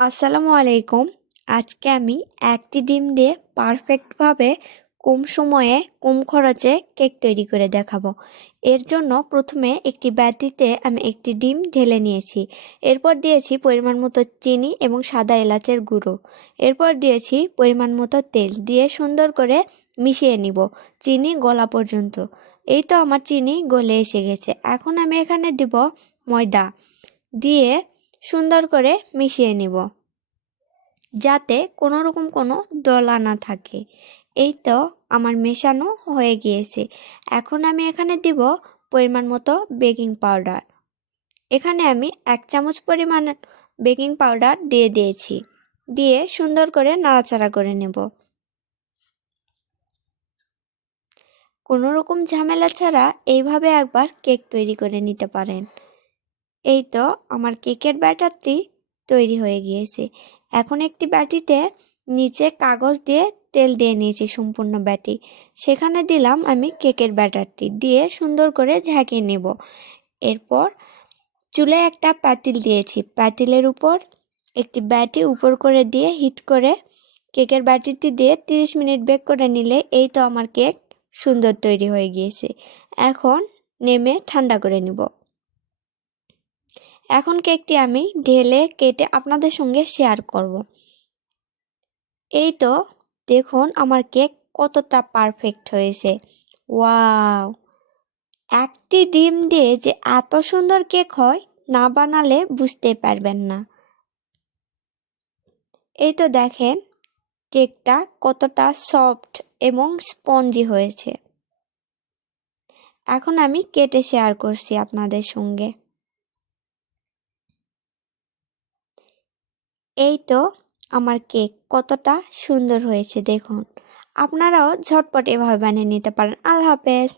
আসসালামু আলাইকুম। আজকে আমি একটি ডিম দিয়ে পারফেক্টভাবে কম সময়ে, কম খরচে কেক তৈরি করে দেখাবো। এর জন্য প্রথমে একটি ব্যাটিতে আমি একটি ডিম ঢেলে নিয়েছি। এরপর দিয়েছি পরিমাণ মতো চিনি এবং সাদা এলাচের গুঁড়ো। এরপর দিয়েছি পরিমাণ মতো তেল দিয়ে সুন্দর করে মিশিয়ে নিব চিনি গলা পর্যন্ত। এই তো আমার চিনি গলে এসে গেছে। এখন আমি এখানে দিব ময়দা। দিয়ে সুন্দর করে মিশিয়ে নিব। যাতে কোনো রকম কোনো দলা না থাকে। এই তো আমার মেশানো হয়ে গিয়েছে। এখন আমি এখানে দিব পরিমাণ মতো বেকিং পাউডার। এখানে আমি এক চামচ পরিমাণ বেকিং পাউডার দিয়ে দিয়েছি। দিয়ে সুন্দর করে নাড়াচাড়া করে নেব। কোনো রকম ঝামেলা ছাড়া এইভাবে একবার কেক তৈরি করে নিতে পারেন। এই তো আমার কেকের ব্যাটারটি তৈরি হয়ে গিয়েছে। এখন একটি ব্যাটিতে নিচে কাগজ দিয়ে তেল দিয়ে নিয়েছি সম্পূর্ণ ব্যাটি। সেখানে দিলাম আমি কেকের ব্যাটারটি দিয়ে সুন্দর করে ঝাঁকিয়ে নেব। এরপর চুলে একটা পাতিল দিয়েছি। পাতিলের উপর একটি ব্যাটি উপর করে দিয়ে হিট করে কেকের ব্যাটিটি দিয়ে 30 মিনিট বেক করে নিলে এই তো আমার কেক সুন্দর তৈরি হয়ে গিয়েছে। এখন নেমে ঠান্ডা করে নিব। এখন কেকটি আমি ঢেলে কেটে আপনাদের সঙ্গে শেয়ার করব। এই তো দেখুন আমার কেক কতটা পারফেক্ট হয়েছে। ওয়াও! একটি ডিম দিয়ে যে এত সুন্দর কেক হয়, না বানালে বুঝতে পারবেন না। এই তো দেখেন, কেকটা কতটা সফট এবং স্পঞ্জি হয়েছে। এখন আমি কেটে শেয়ার করছি আপনাদের সঙ্গে। এই তো আমার কেক, কতটা সুন্দর হয়েছে, দেখুন। আপনারাও ঝটপট এভাবে বানিয়ে নিতে পারেন। আল্লাহ হাফেজ।